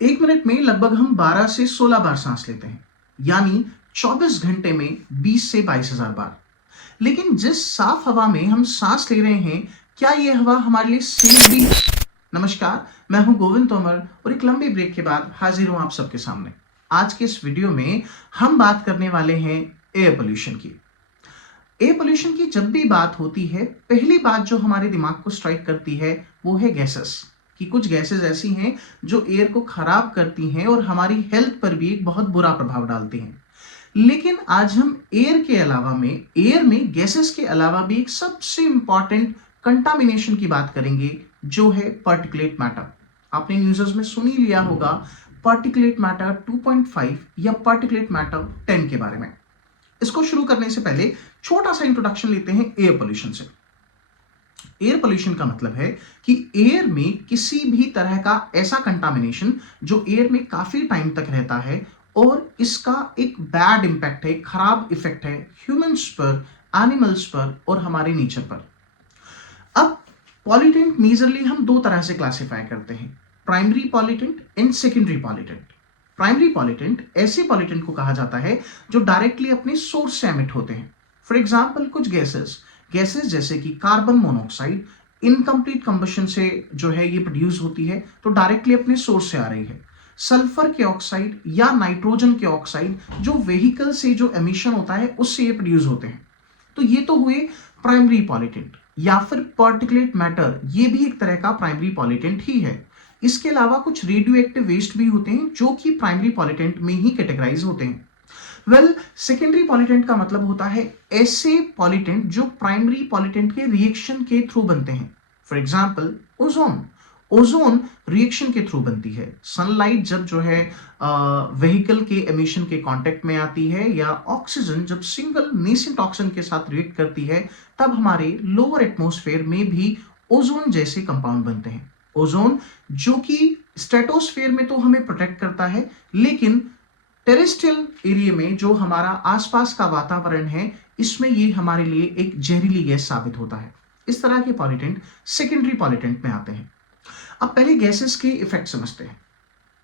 एक मिनट में लगभग हम 12 से 16 बार सांस लेते हैं, यानी 24 घंटे में 20 से 22,000 बार। लेकिन जिस साफ हवा में हम सांस ले रहे हैं, क्या यह हवा हमारे लिए सेफ भी है? नमस्कार, मैं हूं गोविंद तोमर और एक लंबे ब्रेक के बाद हाजिर हूं आप सबके सामने। आज के इस वीडियो में हम बात करने वाले हैं एयर पोल्यूशन की। एयर पोल्यूशन की जब भी बात होती है, पहली बात जो हमारे दिमाग को स्ट्राइक करती है वो है गैसेस। कि कुछ गैसेस ऐसी हैं जो एयर को खराब करती हैं और हमारी हेल्थ पर भी एक बहुत बुरा प्रभाव डालती हैं। लेकिन आज हम एयर में गैसेस के अलावा भी एक सबसे इंपॉर्टेंट कंटामिनेशन की बात करेंगे, जो है पार्टिकुलेट मैटर। आपने न्यूज़ में सुन ही लिया होगा पार्टिकुलेट मैटर 2.5 या पार्टिकुलेट मैटर 10 के बारे में। इसको शुरू करने से पहले छोटा सा इंट्रोडक्शन लेते हैं एयर पोल्यूशन से। एयर पोल्यूशन का मतलब है कि एयर में किसी भी तरह का ऐसा कंटामिनेशन जो एयर में काफी टाइम तक रहता है और इसका एक बैड इंपैक्ट है, खराब इफेक्ट है ह्यूमंस पर, एनिमल्स पर और हमारे नेचर पर। अब पॉल्यूटेंट मेजरली हम दो तरह से क्लासिफाई करते हैं, primary pollutant and secondary pollutant. Primary pollutant ऐसे पॉल्यूटेंट को कहा जाता है जो डायरेक्टली अपने सोर्स से एमिट होते हैं। फॉर एग्जाम्पल कुछ गैसेस जैसे कि कार्बन मोनोऑक्साइड इनकम्प्लीट कंबशन से जो है ये प्रोड्यूस होती है, तो डायरेक्टली अपने सोर्स से आ रही है। सल्फर के ऑक्साइड या नाइट्रोजन के ऑक्साइड जो व्हीकल से जो एमिशन होता है उससे ये प्रोड्यूस होते हैं। तो ये तो हुए प्राइमरी पॉल्यूटेंट। या फिर पार्टिकुलेट मैटर, ये भी एक तरह का प्राइमरी पॉल्यूटेंट ही है। इसके अलावा कुछ रेडियो एक्टिव वेस्ट भी होते हैं जो कि प्राइमरी पॉल्यूटेंट में ही कैटेगराइज होते हैं। सेकेंडरी पॉल्यूटेंट का मतलब होता है ऐसे पॉल्यूटेंट जो प्राइमरी पॉल्यूटेंट के रिएक्शन के थ्रू बनते हैं। फॉर एग्जाम्पल ओजोन रिएक्शन के थ्रू बनती है। सनलाइट जब जो है व्हीकल के एमिशन के कांटेक्ट में आती है, या ऑक्सीजन जब सिंगल नेसेंट ऑक्सीजन के साथ रिएक्ट करती है, तब हमारे लोअर एटमॉस्फेयर में भी ओजोन जैसे कंपाउंड बनते हैं। ओजोन जो कि स्ट्रेटोस्फेयर में तो हमें प्रोटेक्ट करता है, लेकिन टेरेस्ट्रियल एरिया में जो हमारा आसपास का वातावरण है, इसमें ये हमारे लिए एक जहरीली गैस साबित होता है। इस तरह के पॉल्यूटेंट सेकेंडरी पॉल्यूटेंट में आते हैं। अब पहले गैसेस के इफेक्ट समझते हैं।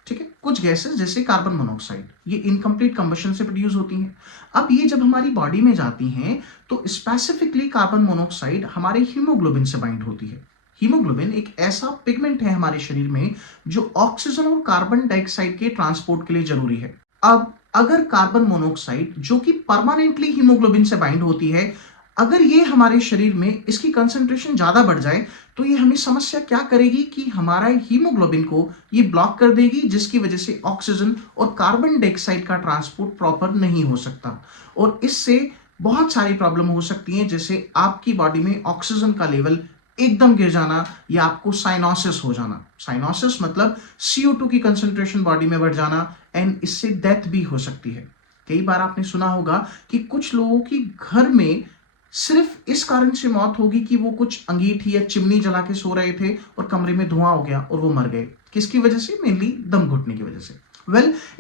ठीक है, कुछ गैसेस जैसे कार्बन मोनोऑक्साइड ये इनकम्प्लीट कंबशन से प्रोड्यूस होती हैं। अब ये जब हमारी बॉडी में जाती हैं तो स्पेसिफिकली कार्बन मोनोऑक्साइड हमारे हीमोग्लोबिन से बाइंड होती है। हीमोग्लोबिन एक ऐसा पिगमेंट है हमारे शरीर में जो ऑक्सीजन और कार्बन डाइऑक्साइड के ट्रांसपोर्ट के लिए जरूरी है। अब अगर कार्बन मोनोऑक्साइड जो कि परमानेंटली हीमोग्लोबिन से बाइंड होती है, अगर ये हमारे शरीर में इसकी कंसंट्रेशन ज्यादा बढ़ जाए, तो ये हमें समस्या क्या करेगी कि हमारा हीमोग्लोबिन को ये ब्लॉक कर देगी, जिसकी वजह से ऑक्सीजन और कार्बन डाइऑक्साइड का ट्रांसपोर्ट प्रॉपर नहीं हो सकता और इससे बहुत सारी प्रॉब्लम हो सकती हैं, जैसे आपकी बॉडी में ऑक्सीजन का लेवल एकदम गिर जाना या आपको साइनोसिस हो जाना। साइनोसिस मतलब CO2 की कंसंट्रेशन बॉडी में बढ़ जाना, एंड इससे डेथ भी हो सकती है। कई बार आपने सुना होगा कि कुछ लोगों की घर में सिर्फ इस कारण से मौत होगी कि वो कुछ अंगीठी या चिमनी जला के सो रहे थे और कमरे में धुआं हो गया और वो मर गए। किसकी वजह से? मेनली दम घुटने की वजह से।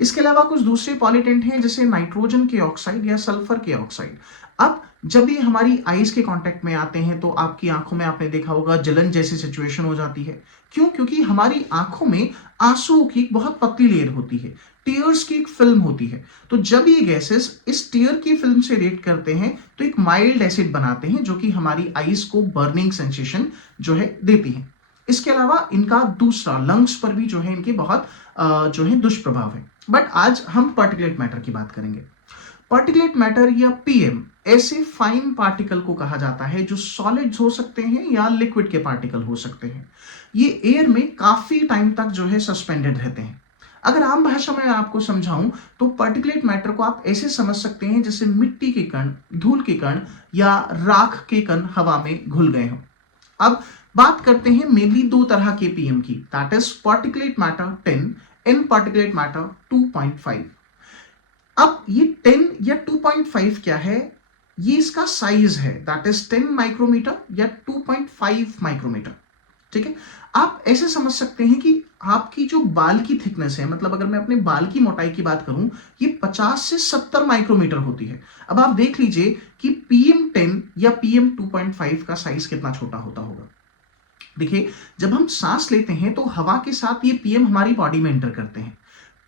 इसके अलावा कुछ दूसरे पॉल्यूटेंट हैं जैसे नाइट्रोजन के ऑक्साइड या सल्फर के ऑक्साइड। अब जब ये हमारी आईज के कांटेक्ट में आते हैं तो आपकी आंखों में आपने देखा होगा जलन जैसी सिचुएशन हो जाती है। क्यों? क्योंकि हमारी आंखों में आंसुओं की एक बहुत पतली लेयर होती है, टीयर्स की एक फिल्म होती है। तो जब ये गैसेस इस टीयर की फिल्म से रिएक्ट करते हैं तो एक माइल्ड एसिड बनाते हैं जो कि हमारी आईज को बर्निंग सेंसेशन जो है देती है। इसके अलावा इनका दूसरा लंग्स पर भी जो है इनके बहुत जो है दुष्प्रभाव है। बट आज हम पार्टिकुलेट मैटर की बात करेंगे। पार्टिकुलेट मैटर या PM ऐसे फाइन पार्टिकल को कहा जाता है जो सॉलिड्स हो सकते हैं या लिक्विड के पार्टिकल हो सकते हैं। ये एयर में काफी टाइम तक जो है सस्पेंडेड रहते हैं। अगर आम भाषा में आपको समझाऊं तो पार्टिकुलेट मैटर को आप ऐसे समझ सकते हैं जैसे मिट्टी के कण, धूल के कण या राख के कण हवा में घुल गए हों। अब बात करते हैं मेनली दो तरह के PM की, that is particulate matter 10 and particulate matter 2.5। अब ये 10 या 2.5 क्या है? ये इसका साइज है, दैट इज 10 माइक्रोमीटर या 2.5 माइक्रोमीटर। ठीक है, आप ऐसे समझ सकते हैं कि आपकी जो बाल की थिकनेस है, मतलब अगर मैं अपने बाल की मोटाई की बात करूं, ये 50 से 70 माइक्रोमीटर होती है। अब आप देख लीजिए कि PM10 या PM2.5 का साइज कितना छोटा होता होगा। देखिए, जब हम सांस लेते हैं तो हवा के साथ ये पीएम हमारी बॉडी में एंटर करते हैं।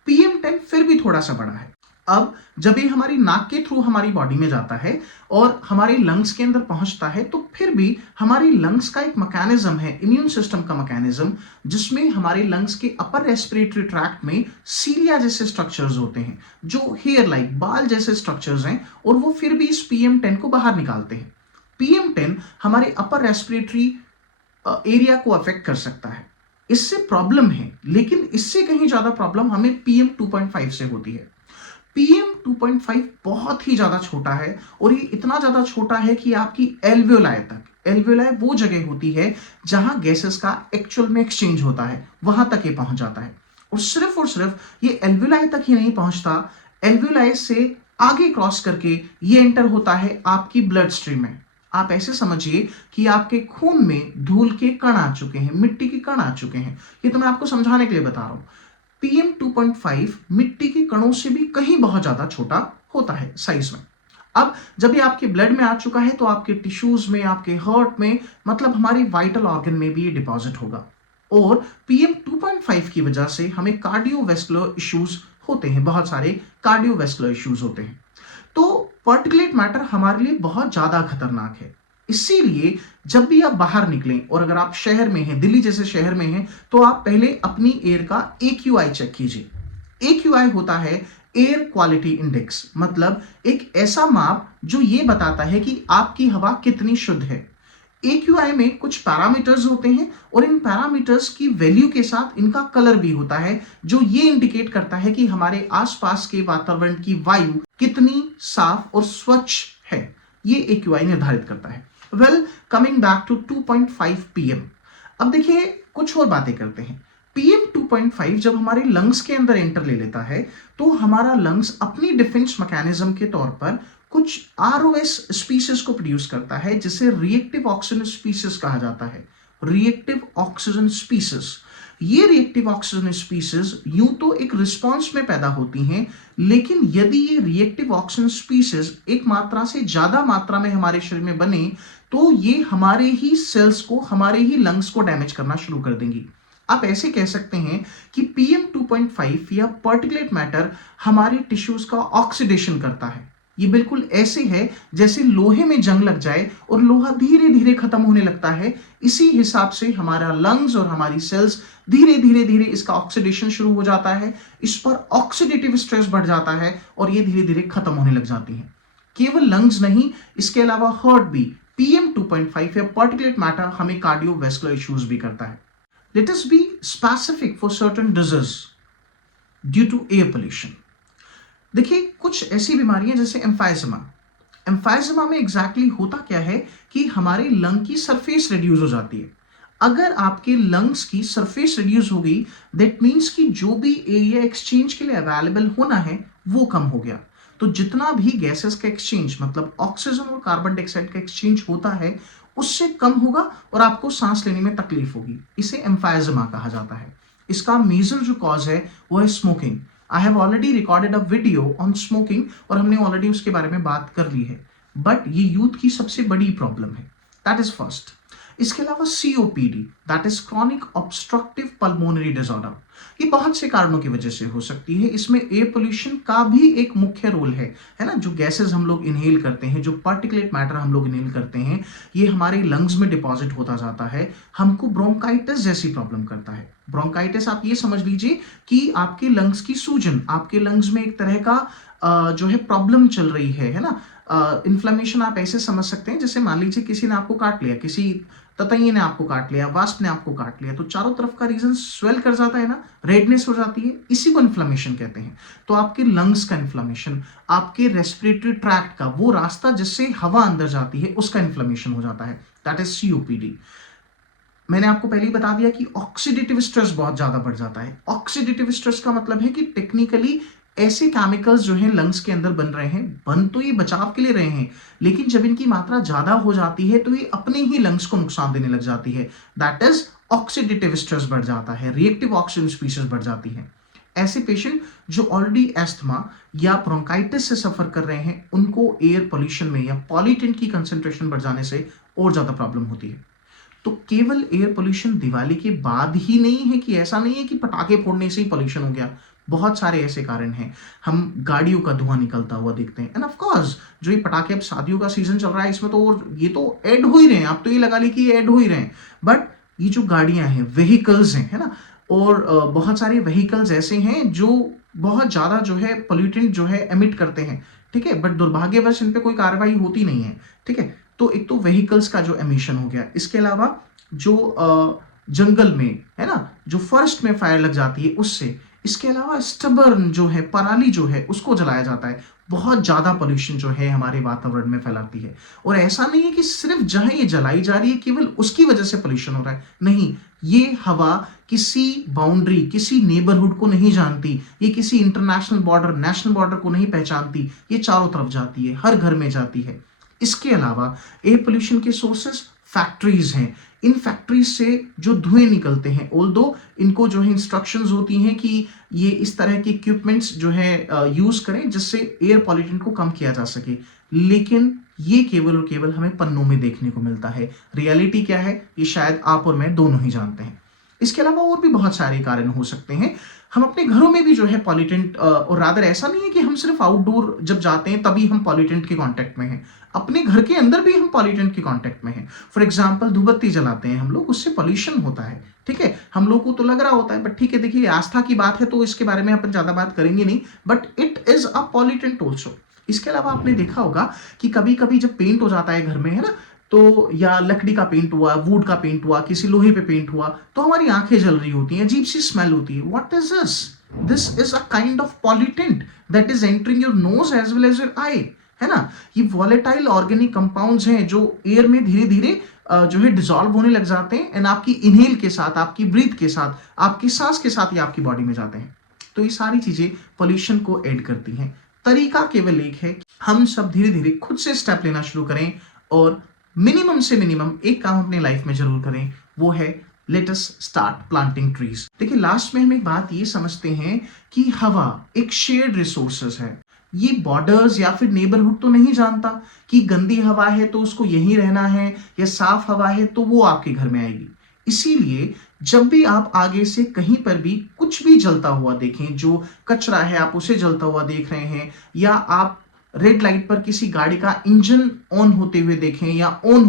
PM10 फिर भी थोड़ा सा बड़ा है। अब जब ये हमारी नाक के थ्रू हमारी बॉडी में जाता है और हमारी लंग्स के अंदर पहुंचता है, तो फिर भी हमारी लंग्स का एक मैकेनिज्म है, इम्यून सिस्टम का मैकेनिज्म, जिसमें हमारे लंग्स के अपर रेस्पिरेटरी ट्रैक्ट में सीलिया जैसे स्ट्रक्चर्स होते हैं, जो हेयर लाइक बाल जैसे स्ट्रक्चर्स हैं, और वो फिर भी इस PM10 को बाहर निकालते हैं। PM10 हमारे अपर रेस्पिरेटरी एरिया को अफेक्ट कर सकता है। इससे प्रॉब्लम है, लेकिन इससे कहीं ज्यादा प्रॉब्लम हमें PM2.5 से होती है। PM2.5 बहुत ही ज्यादा छोटा है, और ये इतना ज्यादा छोटा है कि आपकी एल्वियोलाई तक, एल्वियोलाई वो जगह होती है जहां गैसेस का एक्चुअल में एक्सचेंज होता है, वहां तक ये पहुंच जाता है। और सिर्फ ये एल्वियोलाई तक ही नहीं पहुंचता, एल्वियोलाई से आगे क्रॉस करके ये एंटर होता है आपकी ब्लड स्ट्रीम में। आप ऐसे समझिए कि आपके खून में धूल के कण आ चुके हैं, मिट्टी के कण आ चुके हैं। ये तो मैं आपको समझाने के लिए बता रहा हूं। PM2.5 मिट्टी के कणों से भी कहीं बहुत ज्यादा छोटा होता है साइज में। अब जब ये आपके ब्लड में आ चुका है तो आपके टिश्यूज में, आपके हार्ट में, मतलब हमारी वाइटल ऑर्गन में भी ये डिपॉजिट होगा। और PM2.5 की वजह से हमें कार्डियोवैस्कुलर इश्यूज होते हैं, बहुत सारे कार्डियोवैस्कुलर इश्यूज होते हैं। तो पार्टिकुलेट मैटर हमारे लिए बहुत ज्यादा खतरनाक है। इसीलिए जब भी आप बाहर निकलें, और अगर आप शहर में हैं, दिल्ली जैसे शहर में हैं, तो आप पहले अपनी एयर का AQI चेक कीजिए। AQI होता है एयर क्वालिटी इंडेक्स, मतलब एक ऐसा माप जो ये बताता है कि आपकी हवा कितनी शुद्ध है। AQI में कुछ पैरामीटर्स होते हैं, और इन पैरामीटर्स की वैल्यू के साथ इनका कलर भी होता है, जो ये इंडिकेट करता है कि हमारे आसपास के वातावरण की वायु कितनी साफ और स्वच्छ है। ये AQI निर्धारित करता है। Well, coming back to 2.5 PM। अब देखिए, कुछ और बातें करते हैं। PM2.5 जब हमारे लंग्स के अंदर एंटर ले लेता है, तो हमारा लंग्स अपनी डिफेंस मैकेनिज्म के तौर पर कुछ ROS स्पीसीज को प्रोड्यूस करता है, जिसे रिएक्टिव ऑक्सीजन स्पीसीज कहा जाता है। रिएक्टिव ऑक्सीजन स्पीसीज, ये रिएक्टिव ऑक्सीजन स्पीसीज यूं तो एक रिस्पॉन्स में पैदा होती हैं, लेकिन यदि ये रिएक्टिव ऑक्सीजन स्पीसीज एक मात्रा से ज्यादा मात्रा में हमारे शरीर में बने, तो ये हमारे ही सेल्स को, हमारे ही लंग्स को डैमेज करना शुरू कर देंगी। आप ऐसे कह सकते हैं कि PM2.5 या पार्टिकुलेट मैटर हमारे टिश्यूज का ऑक्सीडेशन करता है। ये बिल्कुल ऐसे है जैसे लोहे में जंग लग जाए और लोहा धीरे धीरे खत्म होने लगता है। इसी हिसाब से हमारा लंग्स और हमारी सेल्स धीरे धीरे धीरे इसका ऑक्सीडेशन शुरू हो जाता है, इस पर ऑक्सीडेटिव स्ट्रेस बढ़ जाता है, और ये धीरे धीरे खत्म होने लग जाती है। केवल लंग्स नहीं, इसके अलावा हार्ट भी PM2.5 या पार्टिकुलेट मैटर हमें कार्डियोवैस्कुलर इश्यूज भी करता है। Let us be specific for certain disease due to air pollution. देखिए, कुछ ऐसी बीमारियां जैसे एम्फाइजमा। एम्फाइजमा में एग्जैक्टली होता क्या है कि हमारे लंग की सरफेस रिड्यूस हो जाती है। अगर आपके लंग्स की सरफेस रिड्यूस हो गई, दैट मीन्स कि जो भी एरिया एक्सचेंज के लिए अवेलेबल होना है वो कम हो गया। तो जितना भी गैसेस का एक्सचेंज, मतलब ऑक्सीजन और कार्बन डाइऑक्साइड का एक्सचेंज होता है, उससे कम होगा और आपको सांस लेने में तकलीफ होगी। इसे एम्फाइजमा कहा जाता है। इसका मेजर जो कॉज है वो है smoking. I have already recorded a video on smoking, और हमने ऑलरेडी उसके बारे में बात कर ली है। बट ये यूथ की सबसे बड़ी प्रॉब्लम है, दैट इज फर्स्ट। इसके अलावा COPD, that is chronic obstructive pulmonary disorder, ये बहुत से कारणों की वजह से हो सकती है। इसमें एयर पोल्यूशन का भी एक मुख्य रोल है ना। जो गैसेस हम लोग इनहेल करते हैं, जो पार्टिकुलेट मैटर हम लोग इनहेल करते हैं, ये हमारे लंग्स में डिपॉजिट होता जाता है, हमको ब्रोंकाइटिस जैसी प्रॉब्लम करता है। ब्रोंकाइटिस, आप ये समझ लीजिए कि आपके लंग्स की सूजन, आपके लंग्स में एक तरह का जो है प्रॉब्लम चल रही है ना। इन्फ्लेमेशन आप ऐसे समझ सकते हैं जैसे मान लीजिए किसी ने आपको काट लिया, किसी ततैये ने आपको काट लिया, वास्प ने आपको काट लिया, तो चारों तरफ का रीजन स्वेल कर जाता है ना, रेडनेस हो जाती है, इसी को इन्फ्लेमेशन कहते हैं। तो आपके लंग्स का इन्फ्लेमेशन, आपके रेस्पिरेटरी ट्रैक्ट का वो रास्ता जिससे हवा अंदर जाती है, उसका इन्फ्लेमेशन हो जाता है, दैट इज COPD। मैंने आपको पहले ही बता दिया कि ऑक्सीडेटिव स्ट्रेस बहुत ज्यादा बढ़ जाता है। ऑक्सीडेटिव स्ट्रेस का मतलब है कि टेक्निकली ऐसे केमिकल्स जो हैं लंग्स के अंदर बन रहे हैं, बन तो ये बचाव के लिए रहे हैं, लेकिन जब इनकी मात्रा ज्यादा हो जाती है तो ये अपने ही लंग्स को नुकसान देने लग जाती है, दैट इज ऑक्सीडेटिव स्ट्रेस बढ़ जाता है, रिएक्टिव ऑक्सीजन स्पीशीज बढ़ जाती है। ऐसे पेशेंट जो ऑलरेडी एस्थमा या ब्रोंकाइटिस से सफर कर रहे हैं, उनको एयर पोल्यूशन में या पॉल्यूटेंट की कंसेंट्रेशन बढ़ जाने से और ज्यादा प्रॉब्लम होती है। तो केवल एयर पोल्यूशन दिवाली के बाद ही नहीं है, कि ऐसा नहीं है कि पटाखे फोड़ने से ही पोल्यूशन हो गया। बहुत सारे ऐसे कारण हैं। हम गाड़ियों का धुआं निकलता हुआ देखते हैं, एंड ऑफ कोर्स जो ये पटाखे, अब शादियों का सीजन चल रहा है, इसमें तो ये तो ऐड हो ही रहे हैं, आप तो ये लगा ली कि ये ऐड हो ही रहे हैं। बट ये जो गाड़ियां हैं, व्हीकल्स हैं, है ना, और बहुत सारे व्हीकल्स ऐसे हैं जो बहुत ज्यादा जो है पोल्यूटेंट जो है एमिट करते हैं, ठीक है, बट दुर्भाग्यवश इन पे कोई कार्रवाई होती नहीं है, ठीक है। तो एक तो व्हीकल्स का जो एमिशन हो गया, इसके अलावा जो जंगल में, है ना, जो फॉरेस्ट में फायर लग जाती है उससे, इसके अलावा स्टबर्न जो है, पराली जो है, उसको जलाया जाता है, बहुत ज्यादा पोल्यूशन जो है हमारे वातावरण में फैलाती है। और ऐसा नहीं है कि सिर्फ जहां ये जलाई जा रही है केवल उसकी वजह से पोल्यूशन हो रहा है, नहीं, ये हवा किसी बाउंड्री, किसी नेबरहुड को नहीं जानती, ये किसी इंटरनेशनल बॉर्डर, नेशनल बॉर्डर को नहीं पहचानती, ये चारों तरफ जाती है, हर घर में जाती है। इसके अलावा एयर पोल्यूशन के सोर्सेस फैक्ट्रीज हैं। इन फैक्ट्रीज से जो धुएं निकलते हैं, ऑल्दो इनको जो है इंस्ट्रक्शंस होती हैं कि ये इस तरह के इक्विपमेंट्स जो है यूज करें जिससे एयर पॉल्यूशन को कम किया जा सके, लेकिन ये केवल और केवल हमें पन्नों में देखने को मिलता है। रियलिटी क्या है ये शायद आप और मैं दोनों ही जानते हैं। इसके अलावा और भी बहुत सारे कारण हो सकते हैं। हम अपने घरों में भी जो है पॉल्यूटेंट, और रादर ऐसा नहीं है कि हम सिर्फ आउटडोर जब जाते हैं तभी हम पॉल्यूटेंट के कांटेक्ट में हैं, अपने घर के अंदर भी हम पॉल्यूटेंट के कांटेक्ट में हैं। फॉर एग्जांपल धूपबत्ती जलाते हैं हम लोग, उससे पॉल्यूशन होता है, ठीक है, हम लोग को तो लग रहा होता है, बट ठीक है, देखिए आस्था की बात है तो इसके बारे में अपन ज्यादा बात करेंगे नहीं, but it is a pollutant also. इसके अलावा आपने देखा होगा कि कभी कभी जब पेंट हो जाता है घर में, है ना, तो या लकड़ी का पेंट हुआ, वुड का पेंट हुआ, किसी लोहे पे पेंट हुआ, तो हमारी आंखें जल रही होती हैं, अजीब सी स्मेल होती है। What is this? This is a kind of pollutant that is entering your nose as well as your eye, है ना। ये वॉलेटाइल ऑर्गेनिक कंपाउंड्स हैं जो एयर में धीरे धीरे जो है डिसॉल्व होने लग जाते हैं, एंड आपकी इनहेल के साथ, आपकी ब्रीथ के साथ, आपकी सांस के साथ ये आपकी बॉडी में जाते हैं। तो ये सारी चीजें पोल्यूशन को ऐड करती हैं। तरीका केवल एक है, हम सब धीरे धीरे खुद से स्टेप लेना शुरू करें और मिनिमम से मिनिमम एक काम अपने लाइफ में जरूर करें, वो है let us start planting trees. देखिए लास्ट में हम एक बात ये समझते हैं कि हवा एक शेयर्ड रिसोर्सेज है। ये बॉर्डर्स या फिर नेबरहुड तो नहीं जानता कि गंदी हवा है तो उसको यहीं रहना है, या साफ हवा है तो वो आपके घर में आएगी। इसीलिए जब भी आप आगे से कहीं पर भी कुछ भी जलता हुआ देखें, जो कचरा है आप उसे जलता हुआ देख रहे हैं, या आप रेड लाइट पर किसी गाड़ी का इंजन ऑन होते हुए देखें, या ऑन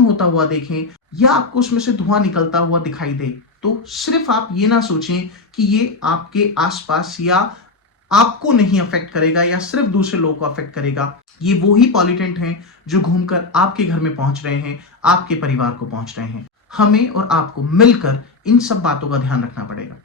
होता हुआ देखें, या आपको उसमें से धुआं निकलता हुआ दिखाई दे, तो सिर्फ आप ये ना सोचें कि ये आपके आसपास या आपको नहीं अफेक्ट करेगा या सिर्फ दूसरे लोगों को अफेक्ट करेगा। ये वो ही पॉल्यूटेंट हैं जो घूमकर आपके घर में पहुंच रहे हैं, आपके परिवार को पहुंच रहे हैं। हमें और आपको मिलकर इन सब बातों का ध्यान रखना पड़ेगा।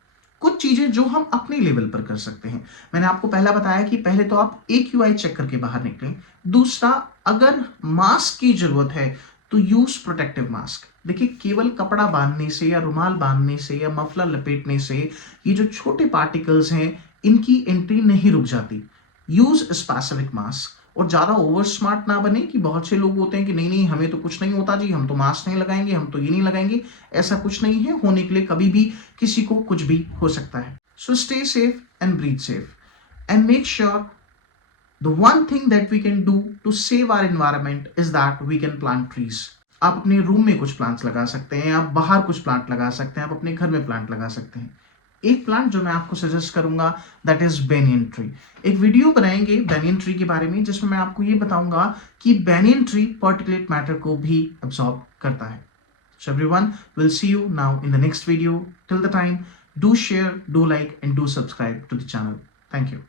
कुछ चीजें जो हम अपने लेवल पर कर सकते हैं, मैंने आपको पहला बताया कि पहले तो आप AQI चेक करके बाहर निकलें। दूसरा, अगर मास्क की जरूरत है तो यूज प्रोटेक्टिव मास्क। देखिए केवल कपड़ा बांधने से या रुमाल बांधने से या मफलर लपेटने से ये जो छोटे पार्टिकल्स हैं इनकी एंट्री नहीं रुक जाती। यूज स्पेसिफिक मास्क, और ज्यादा ओवर स्मार्ट ना बने कि बहुत से लोग होते हैं कि नहीं नहीं हमें तो कुछ नहीं होता जी, हम तो मास्क नहीं लगाएंगे, हम तो ये नहीं लगाएंगे। ऐसा कुछ नहीं है, होने के लिए कभी भी किसी को कुछ भी हो सकता है। So stay safe and breathe safe and make sure the one thing that we can do to save our environment is that we can plant trees. आप अपने रूम में कुछ प्लांट्स लगा सकते हैं, आप बाहर कुछ प्लांट लगा सकते हैं, आप अपने घर में प्लांट लगा सकते हैं। एक प्लांट जो मैं आपको सजेस्ट करूंगा दैट इज बेनियन ट्री। एक वीडियो बनाएंगे बेनियन ट्री के बारे में जिसमें मैं आपको ये बताऊंगा कि बेनियन ट्री पार्टिकुलेट मैटर को भी अब्सॉर्ब करता है। So everyone, will see you now in the next video. Till the time, do share, do like and do subscribe to the channel. Thank you.